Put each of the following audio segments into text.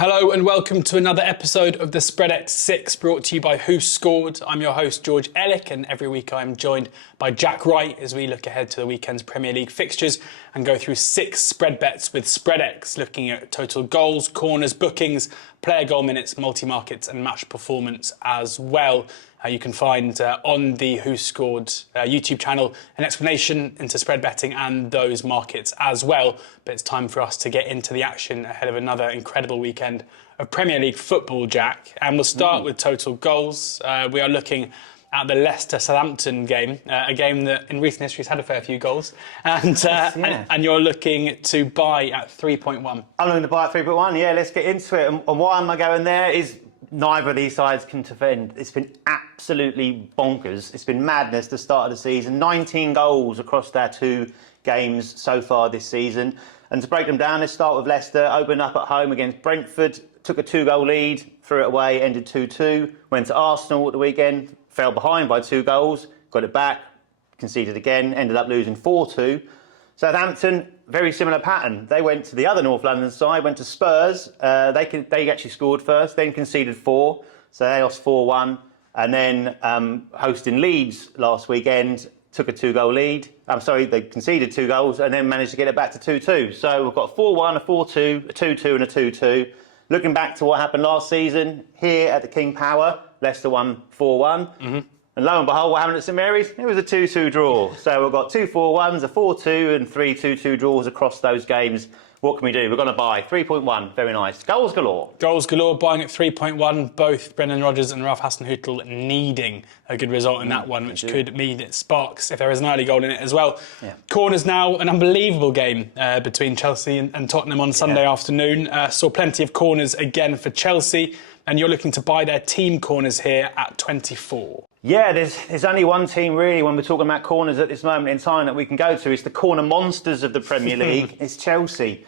Hello and welcome to another episode of the Spreadex Six, brought to you by WhoScored. I'm your host George Elek, and every week I'm joined by Jack Wright as we look ahead to the weekend's Premier League fixtures and go through 6 spread bets with Spreadex, looking at total goals, corners, bookings, player goal minutes, multi-markets and match performance as well. You can find on the WhoScored YouTube channel an explanation into spread betting and those markets as well. But it's time for us to get into the action ahead of another incredible weekend of Premier League football, Jack. And we'll start with total goals. We are looking at the Leicester Southampton game, a game that in recent history has had a fair few goals. And and you're looking to buy at 3.1. I'm looking to buy at 3.1, yeah, let's get into it. And why am I going there is neither of these sides can defend. It's been absolutely bonkers. It's been madness the start of the season. 19 goals across their 2 games so far this season. And to break them down, let's start with Leicester. Opened up at home against Brentford, took a 2-goal lead, threw it away, ended 2-2. Went to Arsenal at the weekend, fell behind by 2 goals, got it back, conceded again, ended up losing 4-2. Southampton, very similar pattern. They went to the other North London side, went to Spurs. They actually scored first, then conceded 4. So they lost 4-1. And then hosting Leeds last weekend, took a 2-goal lead. They conceded 2 goals and then managed to get it back to 2-2. So we've got a 4-1, a 4-2, a 2-2 and a 2-2. Looking back to what happened last season, here at the King Power, Leicester won 4-1. And lo and behold, what happened at St Mary's? It was a 2-2 draw. So we've got 2 4-1s, a 4-2 and 3 2-2 draws across those games. What can we do? We're going to buy 3.1. Very nice. Goals galore. Goals galore, buying at 3.1. Both Brendan Rodgers and Ralph Hasenhüttl needing a good result in that one, which could mean it sparks if there is an early goal in it as well. Yeah. Corners now, an unbelievable game between Chelsea and Tottenham on Sunday afternoon. Saw plenty of corners again for Chelsea, and you're looking to buy their team corners here at 24. Yeah, there's only one team really when we're talking about corners at this moment in time that we can go to. It's the corner monsters of the Premier League. It's Chelsea.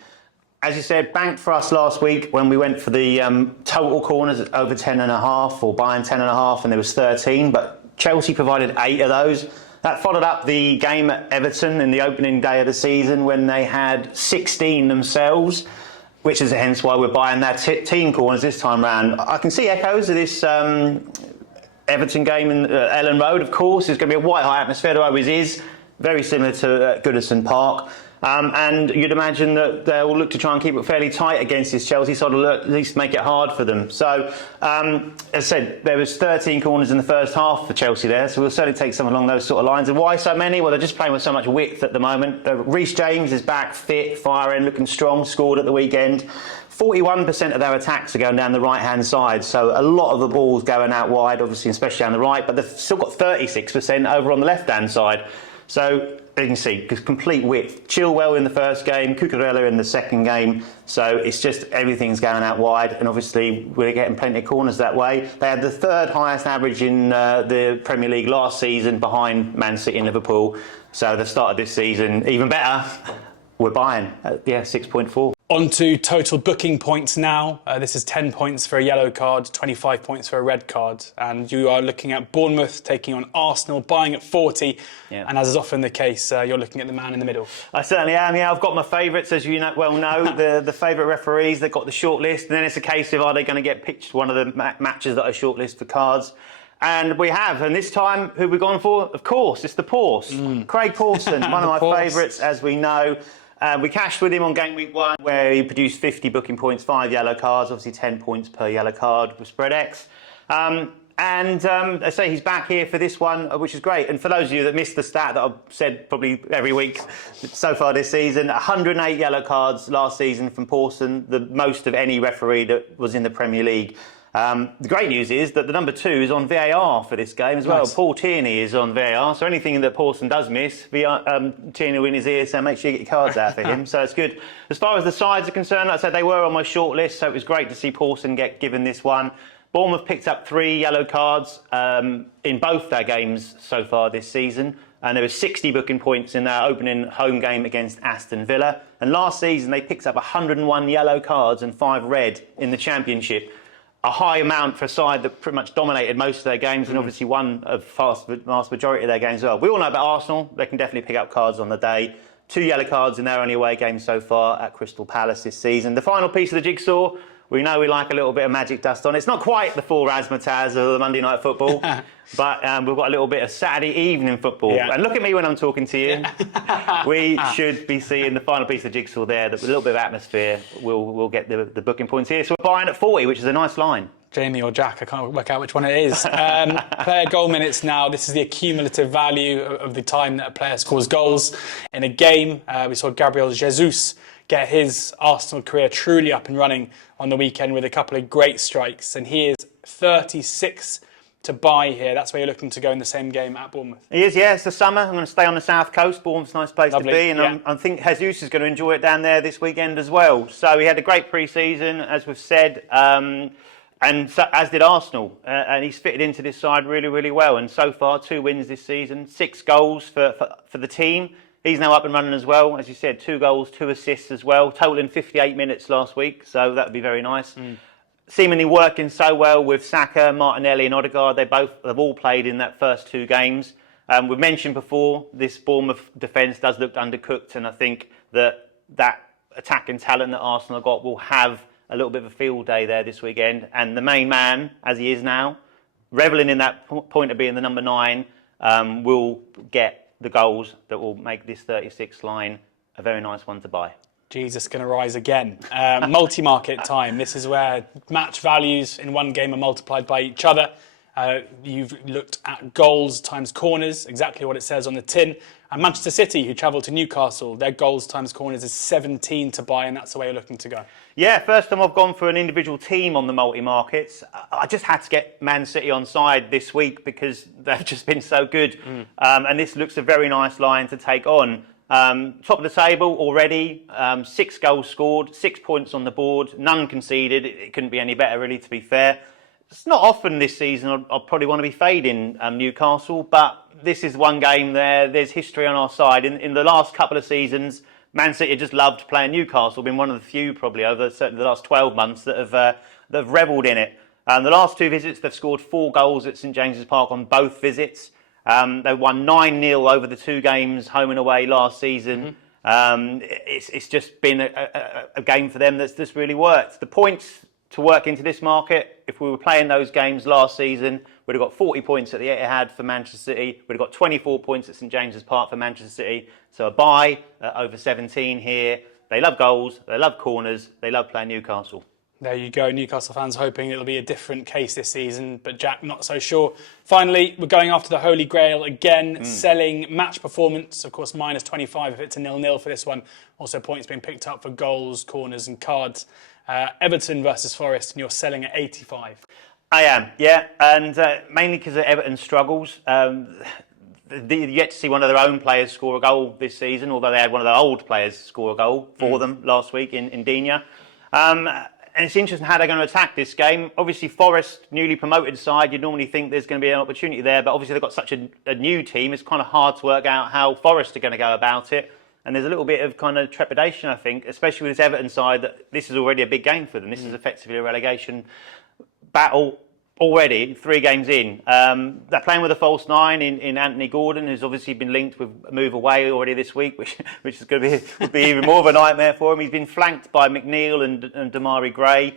As you said, banked for us last week when we went for the total corners at over 10.5 or buying 10.5, and there was 13, but Chelsea provided 8 of those. That followed up the game at Everton in the opening day of the season when they had 16 themselves, which is hence why we're buying their team corners this time round. I can see echoes of this Everton game in Ellen Road, of course. It's going to be a white-hot atmosphere, there always is. Very similar to Goodison Park. And you'd imagine that they will look to try and keep it fairly tight against this Chelsea side, or at least make it hard for them. So, as I said, there was 13 corners in the first half for Chelsea there, so we'll certainly take some along those sort of lines. And why so many? Well, they're just playing with so much width at the moment. Reece James is back, fit, firing, looking strong, scored at the weekend. 41% of their attacks are going down the right-hand side, so a lot of the ball's going out wide, obviously, especially down the right, but they've still got 36% over on the left-hand side. So, you can see, complete width. Chilwell in the first game, Cucurella in the second game, so it's just everything's going out wide, and obviously we're getting plenty of corners that way. They had the 3rd highest average in the Premier League last season, behind Man City and Liverpool, so the start of this season, even better, we're buying at 6.4. On to total booking points now. This is 10 points for a yellow card, 25 points for a red card. And you are looking at Bournemouth taking on Arsenal, buying at 40. Yeah. And as is often the case, you're looking at the man in the middle. I certainly am, yeah. I've got my favourites, as you well know, the favourite referees. They've got the short list. And then it's a case of, are they going to get pitched one of the matches that are shortlisted for cards? And we have. And this time, who have we gone for? Of course, it's the Porse. Craig Pawson, one of my favourites, as we know. We cashed with him on Gameweek 1, where he produced 50 booking points, 5 yellow cards, obviously 10 points per yellow card with Spreadex. I say he's back here for this one, which is great. And for those of you that missed the stat that I've said probably every week so far this season, 108 yellow cards last season from Pawson, the most of any referee that was in the Premier League. The great news is that the number 2 is on VAR for this game as well. Nice. Paul Tierney is on VAR, so anything that Pawson does miss, Tierney will in his ear, so make sure you get your cards out for him. So it's good. As far as the sides are concerned, like I said, they were on my short list, so it was great to see Pawson get given this one. Bournemouth picked up 3 yellow cards in both their games so far this season. And there were 60 booking points in their opening home game against Aston Villa. And last season, they picked up 101 yellow cards and 5 red in the Championship. A high amount for a side that pretty much dominated most of their games and obviously won a vast majority of their games as well. We all know about Arsenal. They can definitely pick up cards on the day. 2 yellow cards in their only away game so far at Crystal Palace this season. The final piece of the jigsaw We know we like a little bit of magic dust on. It's not quite the full razzmatazz of the Monday night football, but we've got a little bit of Saturday evening football. Yeah. And look at me when I'm talking to you. We should be seeing the final piece of the jigsaw there. That with a little bit of atmosphere, we'll get the booking points here. So we're buying at 40, which is a nice line. Jamie or Jack, I can't work out which one it is. Player goal minutes now. This is the accumulative value of the time that a player scores goals in a game. We saw Gabriel Jesus get his Arsenal career truly up and running on the weekend with a couple of great strikes. And he is 36 to buy here. That's where you're looking to go in the same game at Bournemouth. He is, yeah. It's the summer. I'm going to stay on the south coast. Bournemouth's a nice place Lovely, to be. And yeah. I think Jesus is going to enjoy it down there this weekend as well. So he had a great pre-season, as we've said. And so, as did Arsenal, and he's fitted into this side really, really well. And so far, 2 wins this season, 6 goals for the team. He's now up and running as well. As you said, 2 goals, 2 assists as well, totaling 58 minutes last week. So that would be very nice. Seemingly working so well with Saka, Martinelli and Odegaard. They've all played in that first 2 games. We've mentioned before, this Bournemouth defence does look undercooked. And I think that attacking talent that Arsenal have got will have a little bit of a field day there this weekend. And the main man, as he is now, revelling in that point of being the number 9, will get the goals that will make this 36 line a very nice one to buy. Jesus going to rise again. Multi-market time. This is where match values in one game are multiplied by each other. You've looked at goals times corners, exactly what it says on the tin. And Manchester City, who travelled to Newcastle, their goals times corners is 17 to buy, and that's the way you're looking to go. Yeah, first time I've gone for an individual team on the multi-markets. I just had to get Man City on side this week because they've just been so good. And this looks a very nice line to take on. Top of the table already, 6 goals scored, 6 points on the board, none conceded. It couldn't be any better, really, to be fair. It's not often this season I'll probably want to be fading Newcastle, but this is one game there. There's history on our side. In the last couple of seasons, Man City just loved playing Newcastle. Been one of the few probably over certainly the last 12 months that have revelled in it. The last 2 visits, they've scored 4 goals at St James's Park on both visits. They won 9-0 over the 2 games home and away last season. It's just been a game for them that's just really worked. The points to work into this market, if we were playing those games last season, we'd have got 40 points at the Etihad for Manchester City. We'd have got 24 points at St James's Park for Manchester City. So a buy over 17 here. They love goals, they love corners, they love playing Newcastle. There you go, Newcastle fans hoping it'll be a different case this season, but Jack, not so sure. Finally, we're going after the Holy Grail again, selling match performance, of course, minus 25 if it's a 0-0 for this one. Also points being picked up for goals, corners and cards. Everton versus Forest, and you're selling at 85. I am, yeah, and mainly because of Everton's struggles. You yet to see one of their own players score a goal this season, although they had one of their old players score a goal for them last week in Dina. And it's interesting how they're going to attack this game. Obviously, Forest, newly promoted side, you'd normally think there's going to be an opportunity there, but obviously they've got such a new team, it's kind of hard to work out how Forest are going to go about it. And there's a little bit of kind of trepidation, I think, especially with this Everton side, that this is already a big game for them. This is effectively a relegation battle already, 3 games in. They're playing with a false 9 in Anthony Gordon, who's obviously been linked with a move away already this week, which is going to would be even more of a nightmare for him. He's been flanked by McNeil and Damari Gray.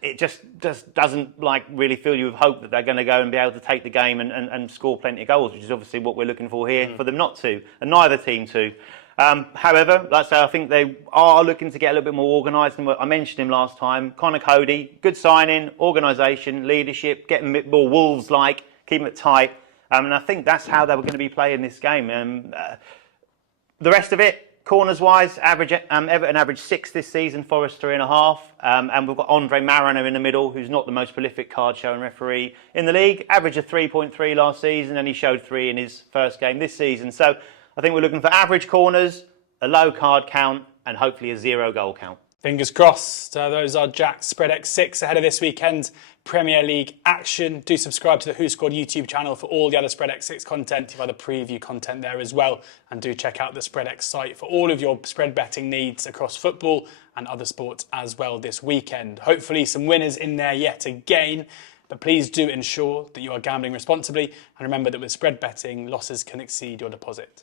It just doesn't really fill you with hope that they're going to go and be able to take the game and score plenty of goals, which is obviously what we're looking for here, for them not to, and neither team to. However, like I say, I think they are looking to get a little bit more organised. And I mentioned him last time. Connor Cody, good signing, organisation, leadership, getting a bit more Wolves-like, keeping it tight. And I think that's how they were going to be playing this game. The rest of it, corners-wise, Everton averaged 6 this season, Forest 3.5. And we've got Andre Mariner in the middle, who's not the most prolific card-showing referee in the league. Average of 3.3 last season, and he showed 3 in his first game this season. So I think we're looking for average corners, a low card count, and hopefully a 0 goal count. Fingers crossed. Those are Jack's Spreadex Six ahead of this weekend's Premier League action. Do subscribe to the WhoScored YouTube channel for all the other Spreadex Six content. You've other preview content there as well. And do check out the Spreadex site for all of your spread betting needs across football and other sports as well this weekend. Hopefully some winners in there yet again. But please do ensure that you are gambling responsibly. And remember that with spread betting, losses can exceed your deposit.